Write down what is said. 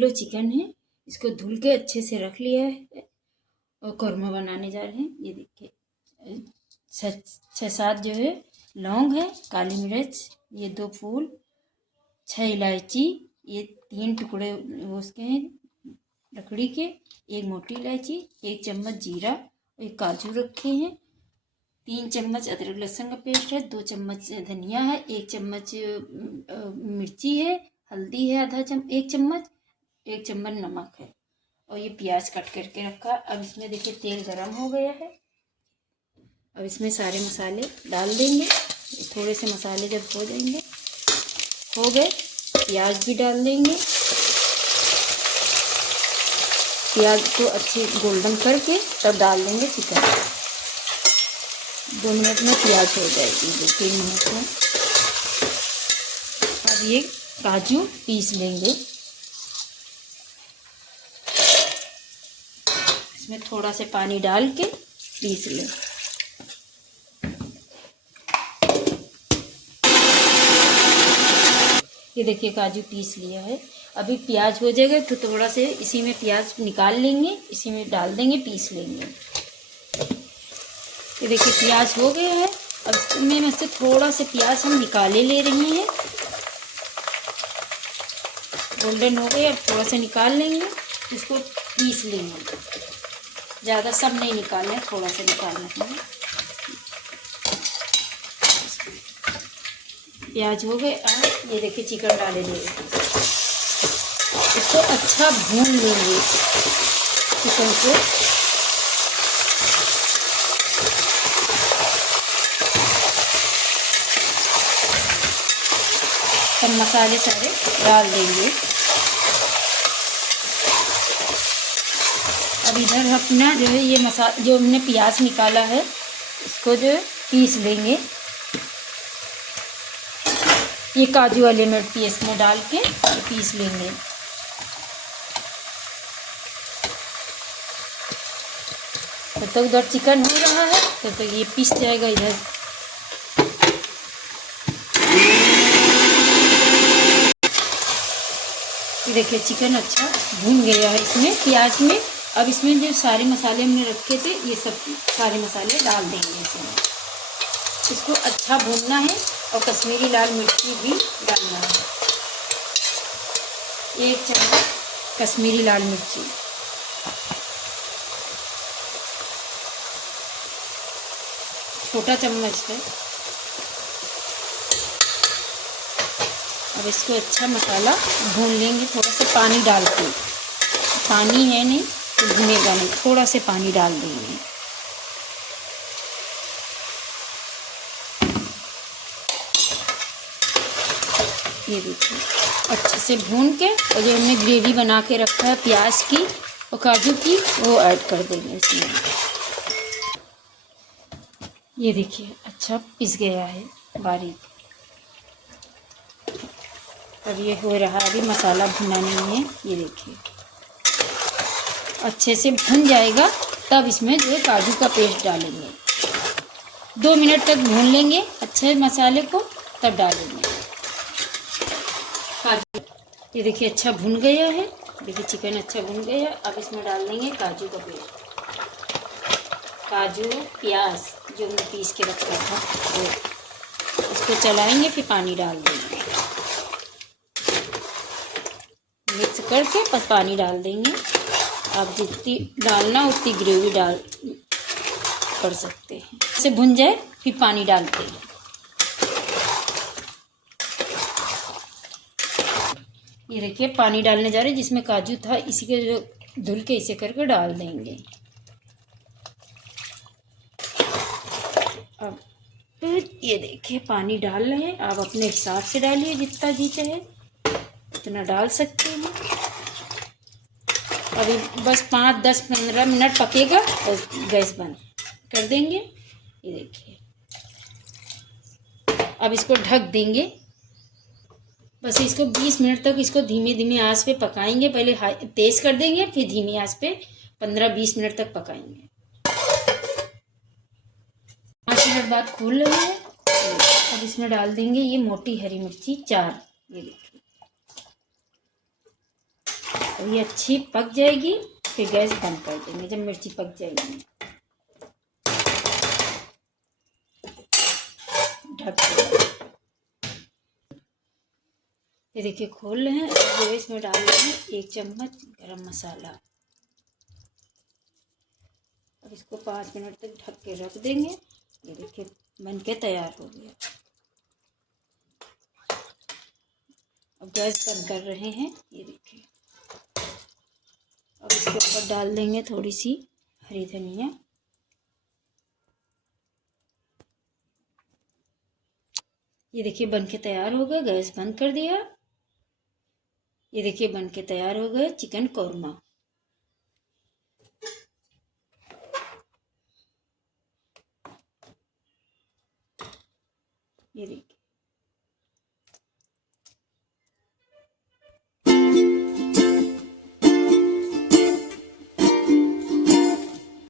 Kilo chicken है, इसको धुल के अच्छे से रख लिया है और कौरमा बनाने जा रहे हैं। ये देखिए 6-7 जो है लौंग है, काली मिर्च, ये 2 फूल, 6 इलायची, ये 3 टुकड़े उसके हैं लकड़ी के, 1 मोटी इलायची, 1 चम्मच जीरा, 1 काजू रखे हैं, 3 चम्मच अदरक लहसुन का पेस्ट है, 2 चम्मच धनिया है, 1 चम्मच मिर्ची है, हल्दी है 1 चम्मच, 1 चम्मच नमक है और ये प्याज कट करके रखा। अब इसमें देखिए तेल गरम हो गया है। अब इसमें सारे मसाले डाल देंगे। थोड़े से मसाले जब हो जाएंगे, हो गए, प्याज भी डाल देंगे। प्याज को अच्छे गोल्डन करके तब डाल देंगे चिकन। 2 मिनट में प्याज हो जाएगी, 2-3 मिनट में। अब ये काजू पीस लेंगे। इसमें थोड़ा से पानी डाल के पीस लें। ये देखिए काजू पीस लिया है। अभी प्याज हो जाएगा तो थोड़ा से इसी में प्याज निकाल लेंगे, इसी में डाल देंगे, पीस लेंगे। ये देखिए प्याज हो गया है। अब इसमें से थोड़ा से प्याज हम निकाले ले रहे हैं। गोल्डन हो गए, अब थोड़ा सा निकाल लेंगे, इसको पीस लेंगे। ज़्यादा सब नहीं निकालना है, थोड़ा सा निकालना है। प्याज हो गए। अब ये देखिए चिकन डाले ले, इसको अच्छा भून लेंगे चिकन को। सब मसाले सारे डाल देंगे। अब इधर अपना जो है ये जो हमने प्याज निकाला है इसको जो है पीस लेंगे। ये काजू वाले मिर्च भी इसमें डाल के पीस लेंगे। तब तक उधर चिकन हो रहा है, तब तक ये पीस जाएगा इधर। देखिए चिकन अच्छा भून गया है इसमें प्याज में। अब इसमें जो सारे मसाले हमने रखे थे ये सब सारे मसाले डाल देंगे इसमें। इसको अच्छा भूनना है और कश्मीरी लाल मिर्ची भी डालना है। 1 चम्मच कश्मीरी लाल मिर्ची, छोटा चम्मच है। अब इसको अच्छा मसाला भून लेंगे थोड़ा सा पानी डाल के। पानी है नहीं तो भुनेगा नहीं, थोड़ा से पानी डाल देंगे। ये देखिए अच्छे से भून के, और जो हमने ग्रेवी बना के रखा है प्याज की और काजू की वो ऐड कर देंगे इसमें। ये देखिए अच्छा पिस गया है बारीक। अब ये हो रहा है, अभी मसाला भुना नहीं है। ये देखिए अच्छे से भुन जाएगा तब इसमें जो है काजू का पेस्ट डालेंगे। 2 मिनट तक भून लेंगे अच्छे मसाले को, तब डालेंगे काजू। ये देखिए अच्छा भुन गया है। देखिए चिकन अच्छा भुन गया। अब इसमें डाल देंगे काजू का पेस्ट, काजू प्याज जो हमने पीस के रखा था वो। इसको चलाएंगे, फिर पानी डाल देंगे। मिक्स करके बस पानी डाल देंगे। आप जितनी डालना उतनी ग्रेवी डाल कर सकते हैं। इसे भुन जाए फिर पानी डालते हैं। ये देखिए पानी डालने जा रहे हैं जिसमें काजू था, इसी के जो धुल के इसे करके डाल देंगे। अब फिर ये देखिए पानी डाल रहे हैं। आप अपने हिसाब से डालिए, जितना जी चाहे उतना डाल सकते हैं। अभी बस 5-10-15 मिनट पकेगा और गैस बंद कर देंगे। ये देखिए अब इसको ढक देंगे। बस इसको 20 मिनट तक इसको धीमे धीमे आंच पे पकाएंगे। पहले हाई तेज़ कर देंगे, फिर धीमी आंच पे 15-20 मिनट तक पकाएंगे। 5 मिनट बाद खोल रहे हैं। अब इसमें डाल देंगे ये मोटी हरी मिर्ची 4। ये देखिए और ये अच्छी पक जाएगी, फिर गैस बंद कर देंगे जब मिर्ची पक जाएगी। ढक के ये देखिए खोल रहे हैं। अब इसमें डाल रहे हैं 1 चम्मच गरम मसाला। अब इसको 5 मिनट तक ढक के रख देंगे। ये देखिए बन के तैयार हो गया। अब गैस बंद कर रहे हैं। ये देखिए अब इसके ऊपर डाल देंगे थोड़ी सी हरी धनिया। ये देखिए बन के तैयार हो गया। गैस बंद कर दिया। ये देखिए बन के तैयार हो गया चिकन कौरमा। ये देखिए